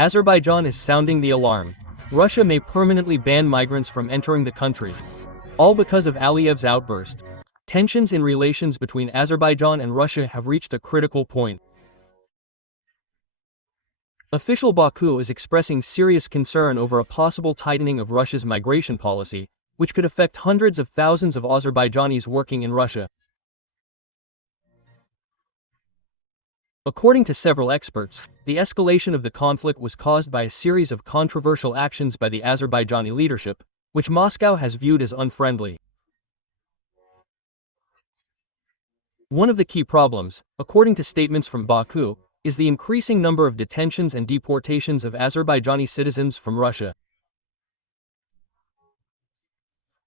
Azerbaijan is sounding the alarm. Russia may permanently ban migrants from entering the country. All because of Aliev's outburst. Tensions in relations between Azerbaijan and Russia have reached a critical point. Official Baku is expressing serious concern over a possible tightening of Russia's migration policy, which could affect hundreds of thousands of Azerbaijanis working in Russia. According to several experts, the escalation of the conflict was caused by a series of controversial actions by the Azerbaijani leadership, which Moscow has viewed as unfriendly. One of the key problems, according to statements from Baku, is the increasing number of detentions and deportations of Azerbaijani citizens from Russia.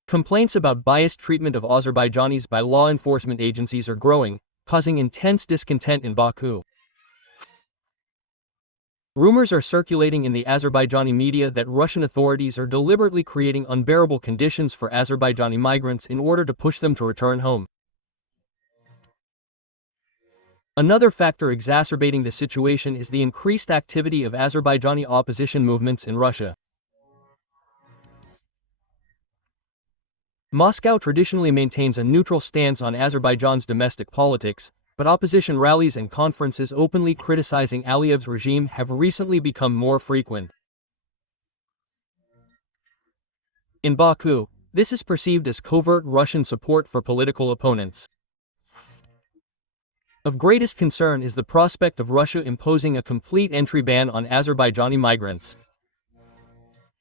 Complaints about biased treatment of Azerbaijanis by law enforcement agencies are growing, causing intense discontent in Baku. Rumors are circulating in the Azerbaijani media that Russian authorities are deliberately creating unbearable conditions for Azerbaijani migrants in order to push them to return home. Another factor exacerbating the situation is the increased activity of Azerbaijani opposition movements in Russia. Moscow traditionally maintains a neutral stance on Azerbaijan's domestic politics, but opposition rallies and conferences openly criticizing Aliev's regime have recently become more frequent. In Baku, this is perceived as covert Russian support for political opponents. Of greatest concern is the prospect of Russia imposing a complete entry ban on Azerbaijani migrants.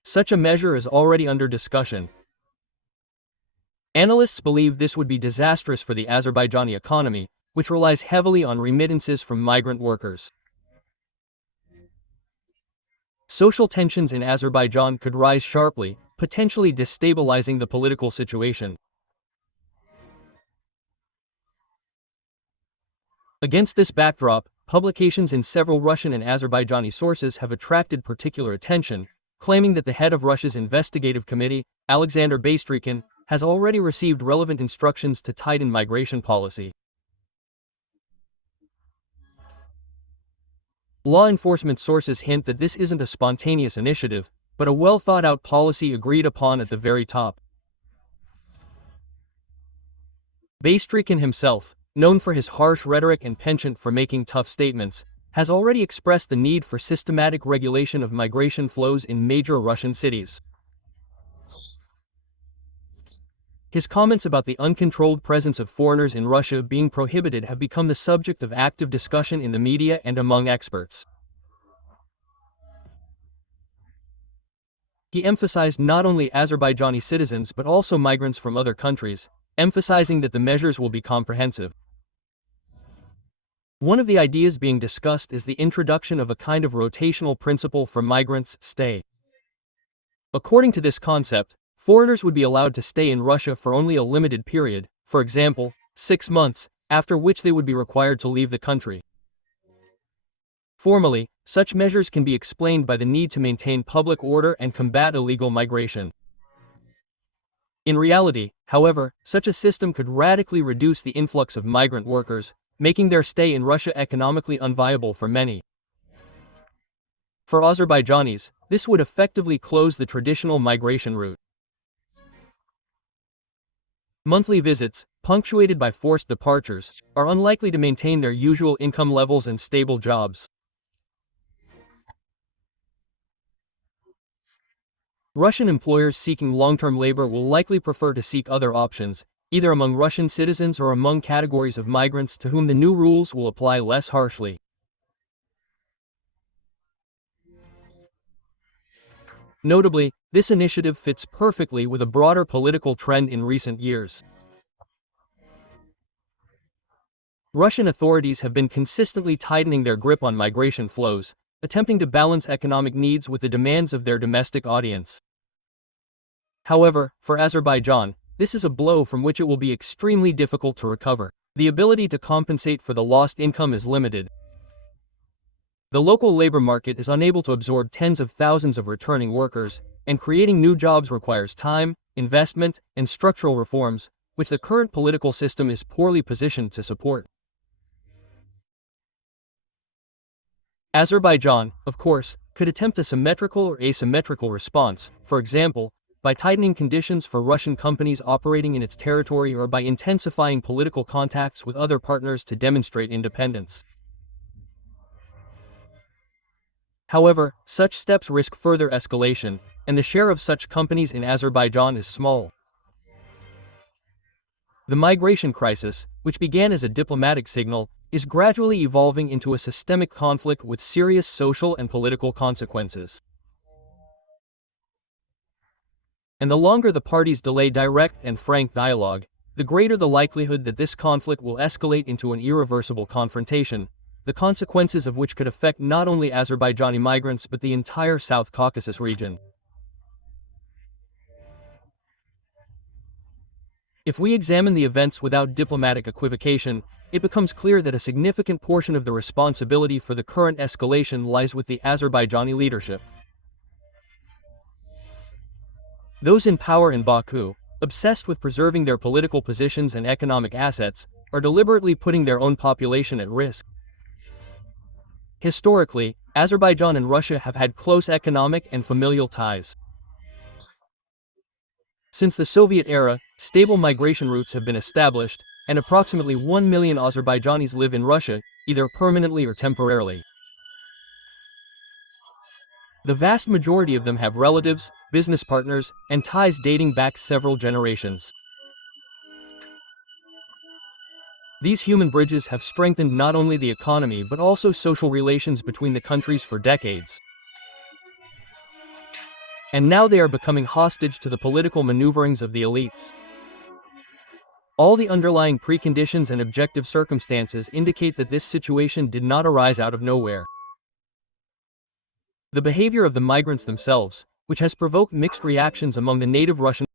Such a measure is already under discussion. Analysts believe this would be disastrous for the Azerbaijani economy, which relies heavily on remittances from migrant workers. Social tensions in Azerbaijan could rise sharply, potentially destabilizing the political situation. Against this backdrop, publications in several Russian and Azerbaijani sources have attracted particular attention, claiming that the head of Russia's investigative committee, Alexander Bystrykin, has already received relevant instructions to tighten migration policy. Law enforcement sources hint that this isn't a spontaneous initiative, but a well-thought-out policy agreed upon at the very top. Bystrykin himself, known for his harsh rhetoric and penchant for making tough statements, has already expressed the need for systematic regulation of migration flows in major Russian cities. His comments about the uncontrolled presence of foreigners in Russia being prohibited have become the subject of active discussion in the media and among experts. He emphasized not only Azerbaijani citizens but also migrants from other countries, emphasizing that the measures will be comprehensive. One of the ideas being discussed is the introduction of a kind of rotational principle for migrants' stay. According to this concept, foreigners would be allowed to stay in Russia for only a limited period, for example, 6 months, after which they would be required to leave the country. Formally, such measures can be explained by the need to maintain public order and combat illegal migration. In reality, however, such a system could radically reduce the influx of migrant workers, making their stay in Russia economically unviable for many. For Azerbaijanis, this would effectively close the traditional migration route. Monthly visits, punctuated by forced departures, are unlikely to maintain their usual income levels and stable jobs. Russian employers seeking long-term labor will likely prefer to seek other options, either among Russian citizens or among categories of migrants to whom the new rules will apply less harshly. Notably, this initiative fits perfectly with a broader political trend in recent years. Russian authorities have been consistently tightening their grip on migration flows, attempting to balance economic needs with the demands of their domestic audience. However, for Azerbaijan, this is a blow from which it will be extremely difficult to recover. The ability to compensate for the lost income is limited. The local labor market is unable to absorb tens of thousands of returning workers, and creating new jobs requires time, investment, and structural reforms, which the current political system is poorly positioned to support. Azerbaijan, of course, could attempt a symmetrical or asymmetrical response, for example, by tightening conditions for Russian companies operating in its territory or by intensifying political contacts with other partners to demonstrate independence. However, such steps risk further escalation, and the share of such companies in Azerbaijan is small. The migration crisis, which began as a diplomatic signal, is gradually evolving into a systemic conflict with serious social and political consequences. And the longer the parties delay direct and frank dialogue, the greater the likelihood that this conflict will escalate into an irreversible confrontation, the consequences of which could affect not only Azerbaijani migrants but the entire South Caucasus region. If we examine the events without diplomatic equivocation, it becomes clear that a significant portion of the responsibility for the current escalation lies with the Azerbaijani leadership. Those in power in Baku, obsessed with preserving their political positions and economic assets, are deliberately putting their own population at risk. Historically, Azerbaijan and Russia have had close economic and familial ties. Since the Soviet era, stable migration routes have been established, and approximately 1 million Azerbaijanis live in Russia, either permanently or temporarily. The vast majority of them have relatives, business partners, and ties dating back several generations. These human bridges have strengthened not only the economy but also social relations between the countries for decades. And now they are becoming hostage to the political maneuverings of the elites. All the underlying preconditions and objective circumstances indicate that this situation did not arise out of nowhere. The behavior of the migrants themselves, which has provoked mixed reactions among the native Russian